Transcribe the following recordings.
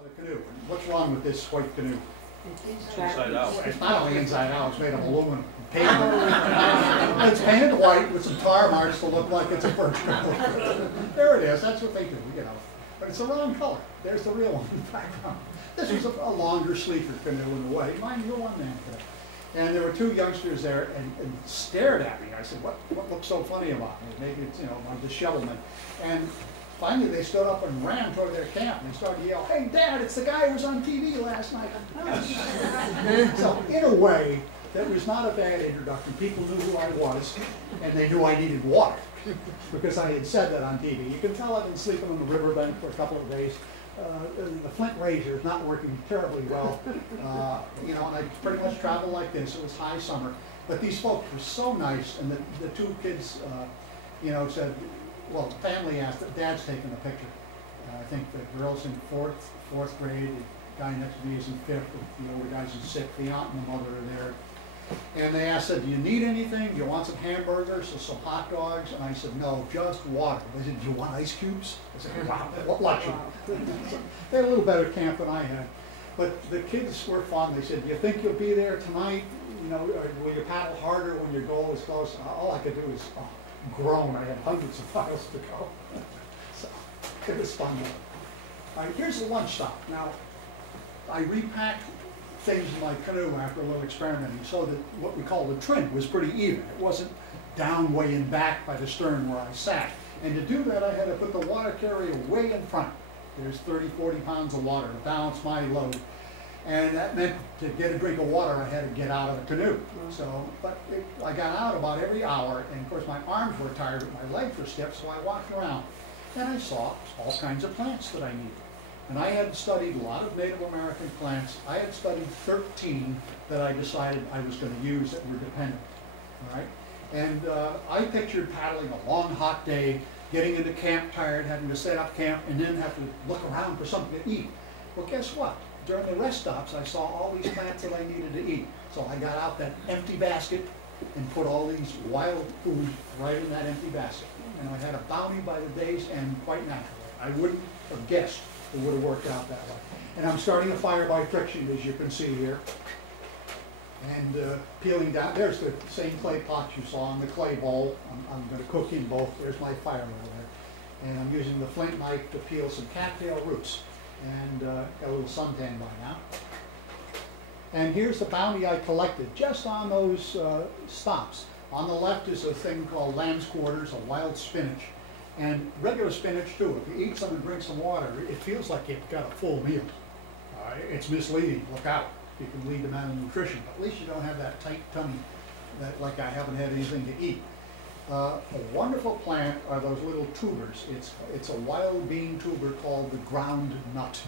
of the canoe. And what's wrong with this white canoe? Inside out. It's not only inside out, it's made of aluminum pavement. It's painted white with some tar marks to look like it's a birch canoe. There it is, that's what they do, you know. But it's the wrong color. There's the real one in the background. This was a longer, sleeker canoe in a way. Mine, you're one man canoe. And there were two youngsters there and stared at me. I said, what looks so funny about me? Maybe it's, you know, my dishevelment. And finally they stood up and ran toward their camp and they started to yell, "Hey Dad, it's the guy who was on TV last night." So in a way, that was not a bad introduction. People knew who I was and they knew I needed water because I had said that on TV. You can tell I've been sleeping on the riverbank for a couple of days. The Flint razor is not working terribly well, you know, and I pretty much traveled like this. It was high summer, but these folks were so nice, and the two kids, you know, said, well, the family asked, Dad's taking a picture. I think the girl's in fourth grade, the guy next to me is in fifth, the older guy's in sixth, the aunt and the mother are there. And they asked, said, "Do you need anything? Do you want some hamburgers or some hot dogs?" And I said, "No, just water." They said, "Do you want ice cubes?" I said, "Wow, what luxury." They had a little better camp than I had. But the kids were fun. They said, "Do you think you'll be there tonight? You know, or will you paddle harder when your goal is close?" All I could do was groan. I had hundreds of miles to go. So it was fun. All right, here's the lunch stop. Now, I repacked things in my canoe after a little experimenting so that what we call the trim was pretty even. It wasn't down way in back by the stern where I sat. And to do that, I had to put the water carrier way in front. There's 30, 40 pounds of water to balance my load. And that meant to get a drink of water, I had to get out of the canoe. So, but I got out about every hour, and of course my arms were tired, but my legs were stiff, so I walked around. And I saw all kinds of plants that I needed. And I had studied a lot of Native American plants. I had studied 13 that I decided I was going to use that were dependent. All right? And I pictured paddling a long, hot day, getting into camp tired, having to set up camp, and then have to look around for something to eat. Well, guess what? During the rest stops, I saw all these plants that I needed to eat. So I got out that empty basket and put all these wild foods right in that empty basket. And I had a bounty by the day's end quite naturally. I wouldn't have guessed it would have worked out that way. And I'm starting a fire by friction, as you can see here. And peeling down, there's the same clay pot you saw in the clay bowl. I'm going to cook in both. There's my fire over there. And I'm using the flint knife to peel some cattail roots. And got a little suntan by now. And here's the bounty I collected just on those stops. On the left is a thing called lamb's quarters, a wild spinach. And regular spinach too. If you eat some and drink some water, it feels like you've got a full meal. It's misleading. Look out. You can lead to malnutrition. But at least you don't have that tight tummy that like I haven't had anything to eat. A wonderful plant are those little tubers. It's a wild bean tuber called the ground nut.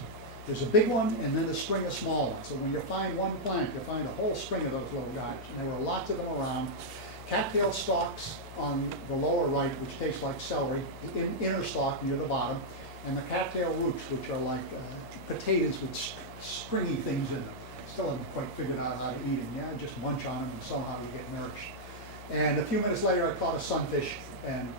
There's a big one and then a string of small ones. So when you find one plant, you find a whole string of those little guys. And there were lots of them around. Cattail stalks on the lower right, which tastes like celery, the inner stalk near the bottom, and the cattail roots, which are like potatoes with stringy things in them. Still haven't quite figured out how to eat them. Yeah, just munch on them and somehow you get nourished. And a few minutes later, I caught a sunfish and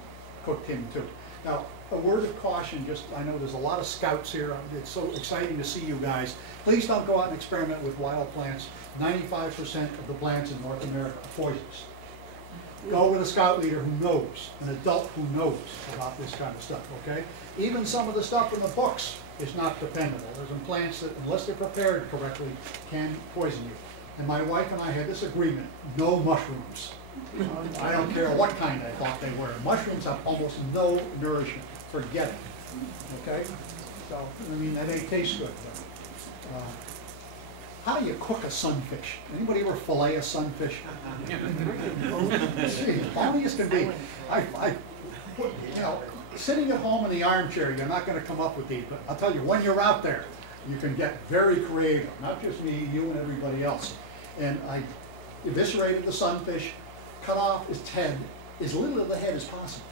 cooked him too. Now, a word of caution, just I know there's a lot of scouts here. It's so exciting to see you guys. Please don't go out and experiment with wild plants. 95% of the plants in North America are poisonous. Go with a scout leader who knows, an adult who knows about this kind of stuff, okay? Even some of the stuff in the books is not dependable. There's some plants that, unless they're prepared correctly, can poison you. And my wife and I had this agreement, no mushrooms. I don't care what kind I thought they were. Mushrooms have almost no nourishment. Forget it, okay? So, I mean, they taste good. But, how do you cook a sunfish? Anybody ever fillet a sunfish? Only as can be. You know, sitting at home in the armchair, you're not going to come up with these. But I'll tell you, when you're out there, you can get very creative. Not just me, you and everybody else. And I eviscerated the sunfish, cut off its head, as little of the head as possible.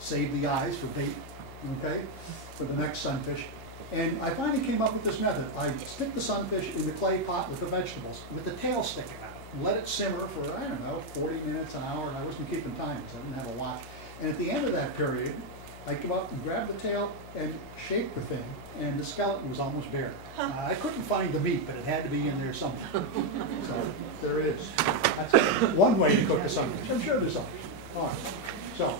Save the eyes for bait, okay, for the next sunfish. And I finally came up with this method. I stick the sunfish in the clay pot with the vegetables, with the tail sticking out. Let it simmer for, I don't know, 40 minutes, an hour, and I wasn't keeping time because I didn't have a watch. And at the end of that period, I'd go up and grab the tail and shake the thing, and the skeleton was almost bare. I couldn't find the meat, but it had to be in there somewhere. So there it is. That's one way to cook a sunfish. I'm sure there's something. All right. So,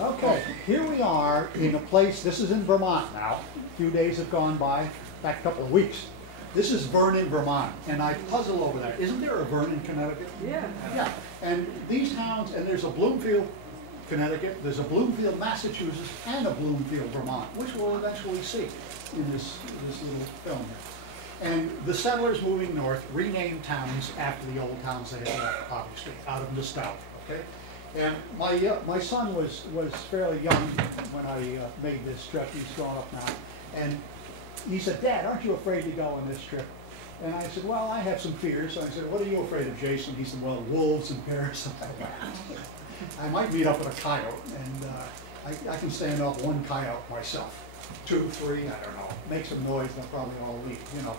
okay, here we are in a place, this is in Vermont now. A few days have gone by, in fact, a couple of weeks. This is Vernon, Vermont, and I puzzle over that. Isn't there a Vernon, Connecticut? Yeah. Yeah, and these towns, and there's a Bloomfield, Connecticut, there's a Bloomfield, Massachusetts, and a Bloomfield, Vermont, which we'll eventually see in this little film here. And the settlers moving north renamed towns after the old towns they had left, obviously, out of nostalgia, okay? And my son was fairly young when I made this trip. He's grown up now. And he said, "Dad, aren't you afraid to go on this trip?" And I said, "Well, I have some fears." So I said, "What are you afraid of, Jason?" He said, "Well, wolves and bears." I might meet up with a coyote, and I can stand off one coyote myself. 2, 3, I don't know. Make some noise, they'll probably all leave, you know.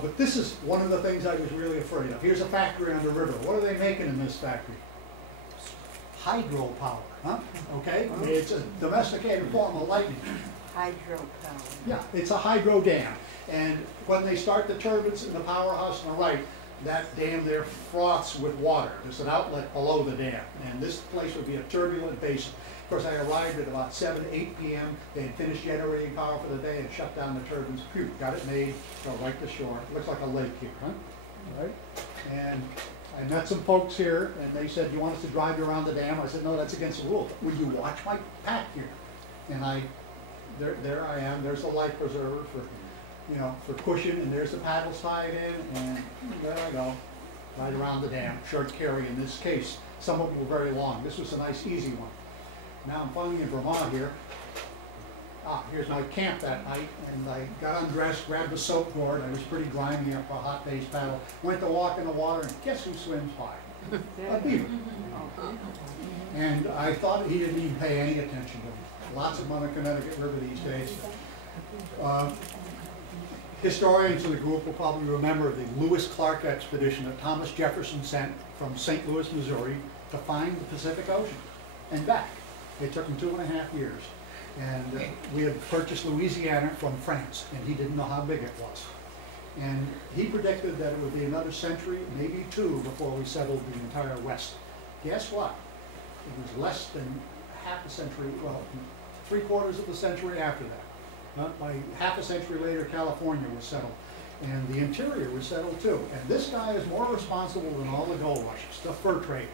But this is one of the things I was really afraid of. Here's a factory on the river. What are they making in this factory? Hydropower, huh? Okay? It's a domesticated form of lightning. Hydropower. Yeah, it's a hydro dam. And when they start the turbines in the powerhouse on the right, that dam there froths with water. There's an outlet below the dam. And this place would be a turbulent basin. Of course, I arrived at about 7, 8 p.m. They had finished generating power for the day and shut down the turbines. Phew, got it made, go right to shore. Looks like a lake here, huh? All right? And I met some folks here, and they said, "You want us to drive you around the dam?" I said, "No, that's against the rules. Would you watch my pack here?" And there I am. There's a life preserver for cushion, and there's the paddles tied in, and there I go, right around the dam. Short carry in this case. Some of them were very long. This was a nice, easy one. Now I'm finally in Vermont here. Here's my camp that night, and I got undressed, grabbed a soap board. I was pretty grimy after a hot day's paddle. Went to walk in the water, and guess who swims by? A beaver. And I thought he didn't even pay any attention to me. Lots of them on the Connecticut River these days. Historians of the group will probably remember the Lewis Clark expedition that Thomas Jefferson sent from St. Louis, Missouri, to find the Pacific Ocean and back. It took him 2.5 years. And we had purchased Louisiana from France, and he didn't know how big it was. And he predicted that it would be another century, maybe 2, before we settled the entire West. Guess what? It was less than half a century, well, 3/4 of a century after that. By half a century later, California was settled, and the interior was settled too. And this guy is more responsible than all the gold rushes, the fur trade.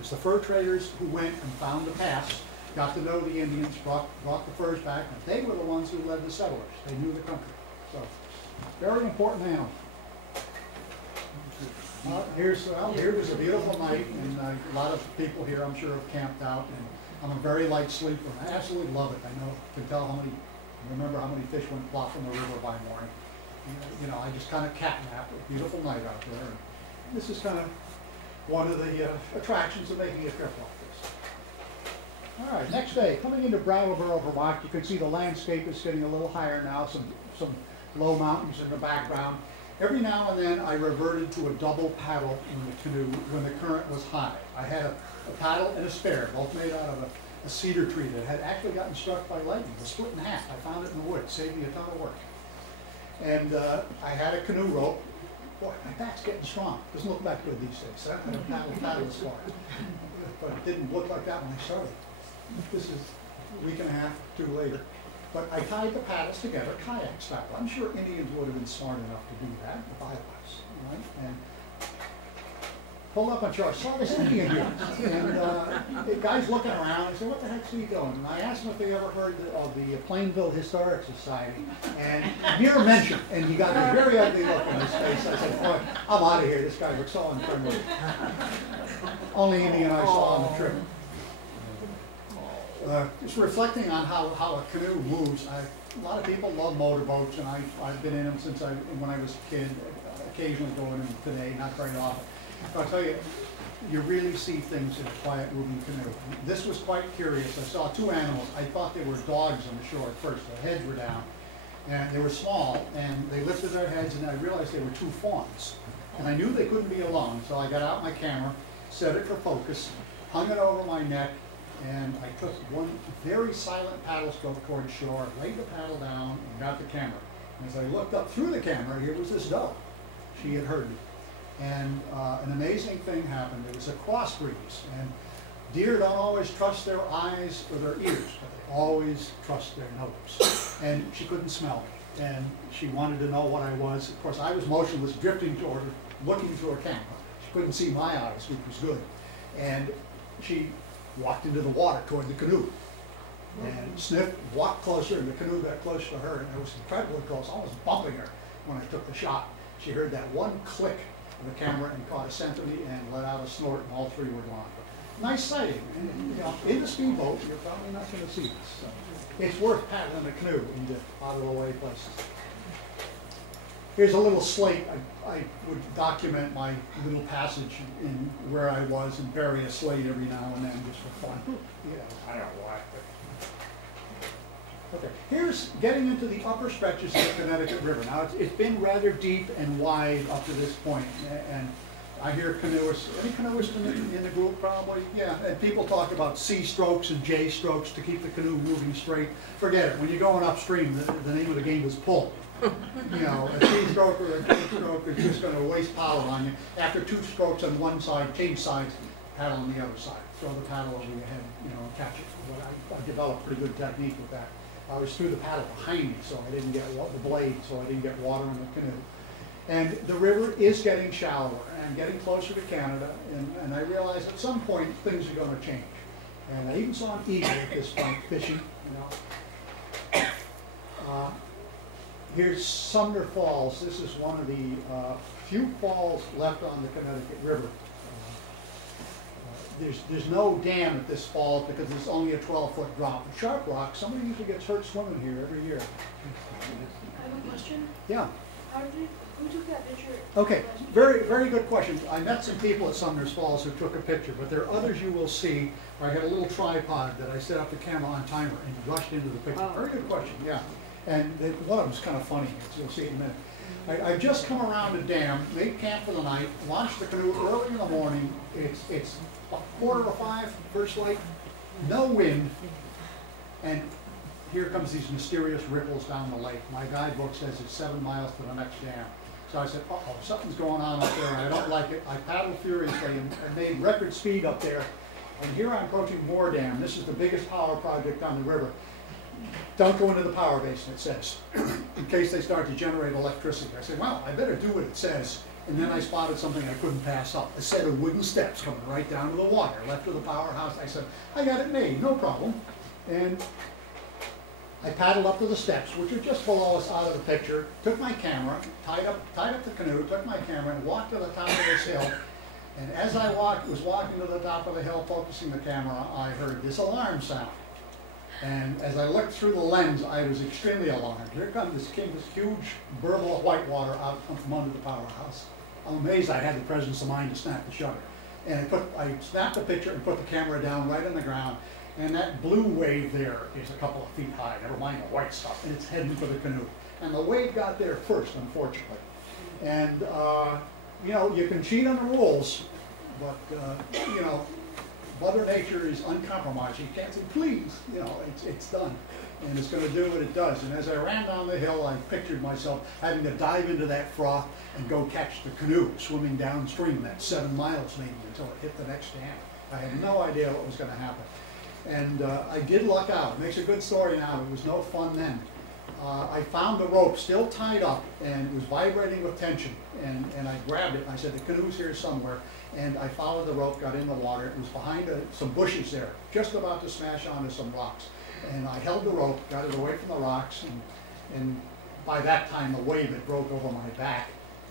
It's the fur traders who went and found the pass, got to know the Indians, brought the furs back, and they were the ones who led the settlers. They knew the country. So, very important animal. Here was a beautiful night, and a lot of people here, I'm sure, have camped out. And I'm a very light sleeper. I absolutely love it. Remember how many fish went plop in the river by morning. And, I just kind of catnap. A beautiful night out there. And this is kind of one of the attractions of making a trip like this. All right, next day, coming into Brattleboro, Vermont, you can see the landscape is getting a little higher now, some low mountains in the background. Every now and then I reverted to a double paddle in the canoe when the current was high. I had a paddle and a spare, both made out of a cedar tree that had actually gotten struck by lightning. It was split in half. I found it in the woods, saved me a ton of work. And I had a canoe rope. Boy, my back's getting strong. Doesn't look that good these days. I don't have a paddle this far. But it didn't look like that when I started. This is a week and a half, 2 later. But I tied the paddles together, kayak style. I'm sure Indians would have been smart enough to do that if I was, right? And pulled up on shore, saw this Indian here. And the guy's looking around and said, "What the heck's he doing?" And I asked him if they ever heard of the Plainville Historic Society. And mere mention, and he got a very ugly look on his face. I said, "Boy, I'm out of here. This guy looks so unfriendly." Only Indian I saw on the trip. Just reflecting on how a canoe moves. A lot of people love motorboats, and I've been in them since when I was a kid. Occasionally go in them today, not very often. But I'll tell you, you really see things in a quiet moving canoe. This was quite curious. I saw 2 animals. I thought they were dogs on the shore at first. Their heads were down, and they were small, and they lifted their heads, and I realized they were 2 fawns. And I knew they couldn't be alone, so I got out my camera, set it for focus, hung it over my neck, and I took one very silent paddle stroke toward shore, laid the paddle down, and got the camera. And as I looked up through the camera, here was this doe. She had heard me. And an amazing thing happened. It was a cross breeze, and deer don't always trust their eyes or their ears, but they always trust their nose. And she couldn't smell me, and she wanted to know what I was. Of course, I was motionless, drifting toward her, looking through her camera. She couldn't see my eyes, which was good. And she walked into the water toward the canoe, and sniffed, walked closer, and the canoe got closer to her, and I was incredibly close, almost bumping her when I took the shot. She heard that one click of the camera and caught a scent of me and let out a snort, and all three were gone. Nice sighting. And, you know, in the speedboat, you're probably not going to see this. So it's worth paddling a canoe into out of the way places. Here's a little slate. I would document my little passage in where I was and bury a slate every now and then just for fun. You know, I don't know why. Okay, here's getting into the upper stretches of the Connecticut River. Now, it's been rather deep and wide up to this point, and I hear canoeists, any canoeists in the group probably? Yeah, and people talk about C strokes and J strokes to keep the canoe moving straight. Forget it, when you're going upstream, the name of the game is pull. You know, a C stroke or a J stroke is just going to waste power on you. After two strokes on one side, change sides, paddle on the other side. Throw the paddle over your head, you know, and catch it. But I developed pretty good technique with that. I was through the paddle behind me, so I didn't get the blade, so I didn't get water in the canoe. And the river is getting shallower and getting closer to Canada, and I realized at some point things are going to change. And I even saw an eagle at this point fishing, you know. Here's Sumner Falls. This is one of the few falls left on the Connecticut River. There's no dam at this fall because it's only a 12-foot drop. Sharp Rock, somebody usually gets hurt swimming here every year. I have a question. Yeah. Who took that picture? Okay, very, very good question. I met some people at Sumner's Falls who took a picture, but there are others you will see where I had a little tripod that I set up the camera on timer and rushed into the picture. Oh. Very good question, yeah. And one of them is kind of funny, as you'll see in a minute. I've just come around a dam, made camp for the night, launched the canoe early in the morning. It's 4:45, first light, no wind, and here comes these mysterious ripples down the lake. My guidebook says it's 7 miles to the next dam. So I said, uh-oh, something's going on up there, and I don't like it. I paddled furiously and made record speed up there. And here I'm approaching Moore Dam. This is the biggest power project on the river. Don't go into the power basin, it says, in case they start to generate electricity. I said, well, I better do what it says. And then I spotted something I couldn't pass up. A set of wooden steps coming right down to the water, left of the powerhouse. I said, I got it made, no problem. And I paddled up to the steps, which are just below us out of the picture, took my camera, tied up the canoe, took my camera, and walked to the top of this hill. And as I was walking to the top of the hill, focusing the camera, I heard this alarm sound. And as I looked through the lens, I was extremely alarmed. Here comes this huge burble of white water out from under the powerhouse. I'm amazed I had the presence of mind to snap the shutter. And I snapped the picture and put the camera down right on the ground. And that blue wave there is a couple of feet high, never mind the white stuff, and it's heading for the canoe. And the wave got there first, unfortunately. And, you know, you can cheat on the rules, but, you know, Mother Nature is uncompromising. You can't say, please, you know, it's done. And it's going to do what it does. And as I ran down the hill, I pictured myself having to dive into that froth and go catch the canoe swimming downstream, that 7 miles maybe, until it hit the next dam. I had no idea what was going to happen. And I did luck out. It makes a good story now. It was no fun then. I found the rope still tied up and it was vibrating with tension. And I grabbed it and I said, the canoe's here somewhere. And I followed the rope, got in the water. It was behind some bushes there, just about to smash onto some rocks. And I held the rope, got it away from the rocks, and by that time the wave had broke over my back.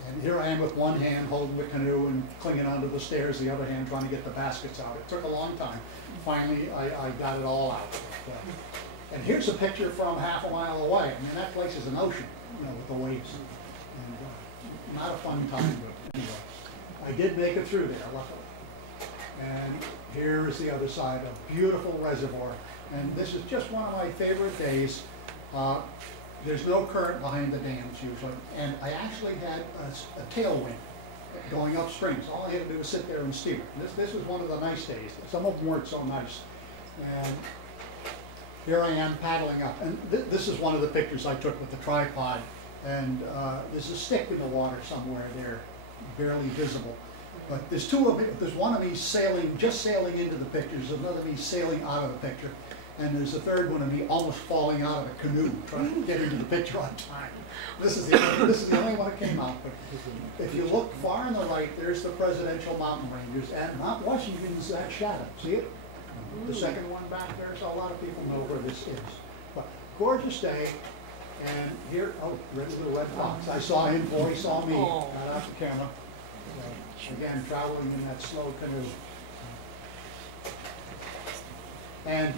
And here I am with one hand holding the canoe and clinging onto the stairs, the other hand trying to get the baskets out. It took a long time. Finally, I got it all out. And here's a picture from half a mile away. I mean, that place is an ocean, you know, with the waves. And not a fun time, but anyway. I did make it through there, luckily. And here is the other side, a beautiful reservoir. And this is just one of my favorite days. There's no current behind the dams usually. And I actually had a tailwind going upstream. So all I had to do was sit there and steer. This was one of the nice days. Some of them weren't so nice. And here I am paddling up. And this is one of the pictures I took with the tripod. And there's a stick in the water somewhere there, barely visible. But there's two of me. There's one of me sailing, just sailing into the picture. There's another of me sailing out of the picture. And there's a third one of me almost falling out of a canoe, trying to get into the picture on time. This is the only one that came out. But if you look far on the right, there's the presidential mountain ranges, and Mount Washington's that shadow. See it? The second one back there. So a lot of people know where this is. But gorgeous day, and here, oh, little red fox. I saw him, boy, he saw me. Got out the camera. So, again, traveling in that slow canoe. And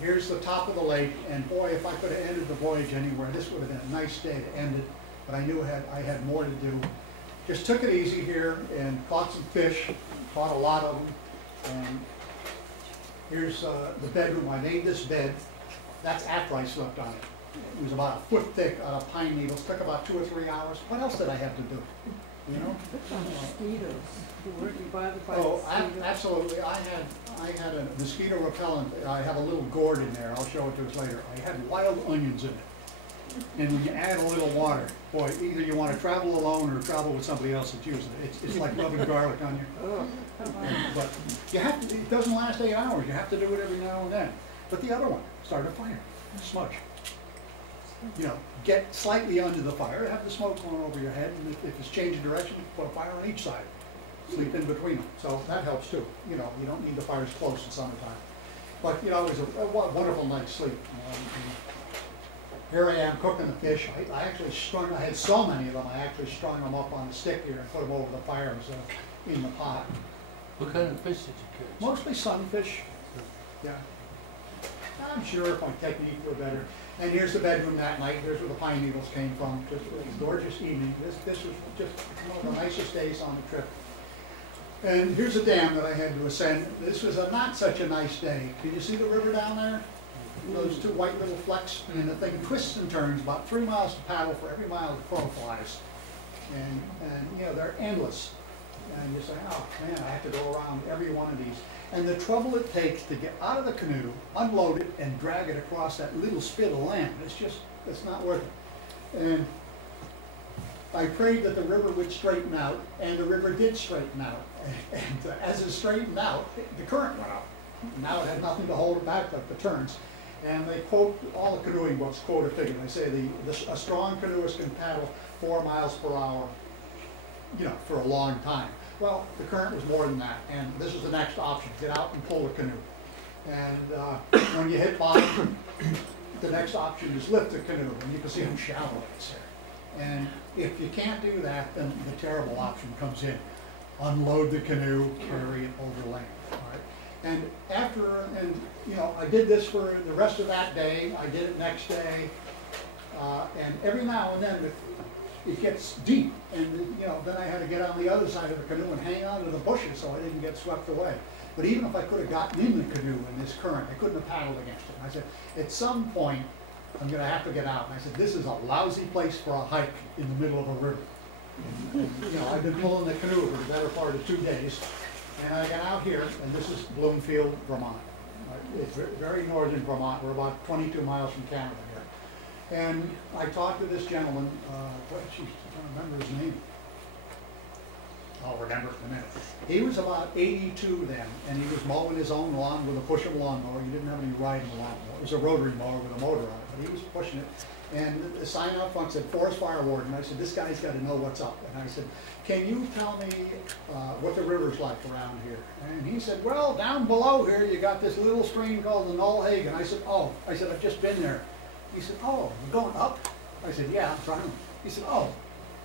here's the top of the lake, and boy, if I could have ended the voyage anywhere, this would have been a nice day to end it, but I knew I had more to do. Just took it easy here and caught some fish, caught a lot of them, and here's the bedroom. I made this bed. That's after I slept on it. It was about a foot thick out of pine needles. Took about 2 or 3 hours. What else did I have to do? You know? Mosquitoes. You bothered by Oh, mosquitoes? absolutely. I had a mosquito repellent. I have a little gourd in there. I'll show it to us later. I had wild onions in it. And when you add a little water, boy, either you want to travel alone or travel with somebody else that's using it. It's like rubbing garlic on you. Oh, But you have to, it doesn't last 8 hours. You have to do it every now and then. But the other one, start a fire, smudge. You know, get slightly under the fire, have the smoke going over your head, and if it's changing direction, put a fire on each side. Sleep in between them. So that helps too. You know, you don't need the fires close in summertime. But, you know, it was a wonderful night's sleep. Here I am cooking the fish. I actually strung, I had so many of them, I actually strung them up on a stick here and put them over the fires in the pot. What kind of fish did you catch? Mostly sunfish. Yeah. I'm sure if my technique were better. And here's the bedroom that night. Here's where the pine needles came from. Just a gorgeous evening. This was just one of the nicest days on the trip. And here's a dam that I had to ascend. This was not such a nice day. Can you see the river down there? Those two white little flecks. And the thing twists and turns about 3 miles to paddle for every mile the crow flies. And you know, they're endless. And you say, oh man, I have to go around every one of these. And the trouble it takes to get out of the canoe, unload it, and drag it across that little spit of land, it's not worth it. And I prayed that the river would straighten out, and the river did straighten out. And as it straightened out, the current went up. Now it had nothing to hold it back but the turns. And they quote, all the canoeing books quote a figure. They say a strong canoeist can paddle 4 miles per hour, you know, for a long time. Well, the current was more than that, and this is the next option: get out and pull the canoe. And when you hit bottom, the next option is lift the canoe, and you can see how shallow it is there. And if you can't do that, then the terrible option comes in: unload the canoe, carry it over land. All right? And you know, I did this for the rest of that day. I did it next day, and every now and then it gets deep, and you know, then I had to get on the other side of the canoe and hang on to the bushes so I didn't get swept away. But even if I could have gotten in the canoe in this current, I couldn't have paddled against it. And I said, at some point, I'm going to have to get out. And I said, this is a lousy place for a hike in the middle of a river. And, you know, I've been pulling the canoe for the better part of 2 days, and I got out here, and this is Bloomfield, Vermont. It's very northern Vermont. We're about 22 miles from Canada here. And I talked to this gentleman, I can't remember his name. I'll remember it in a minute. He was about 82 then, and he was mowing his own lawn with a push-up lawnmower. He didn't have any riding lawnmower. It was a rotary mower with a motor on it, but he was pushing it. And the sign out front said, Forest Fire Warden. I said, this guy's got to know what's up. And I said, can you tell me what the river's like around here? And he said, well, down below here, you got this little stream called the Nullhagen. I said, oh. I said, I've just been there. He said, oh, you're going up? I said, yeah, I'm trying. He said, oh.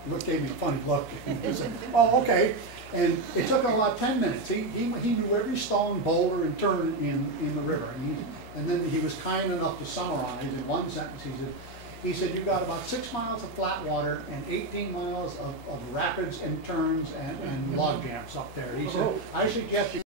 He gave me a funny look. He said, oh, okay. And it took him about 10 minutes. He knew every stone, boulder, and turn in the river. And then he was kind enough to summarize in one sentence. He said, you've got about 6 miles of flat water and 18 miles of rapids and turns and log jams up there. He said, I suggest you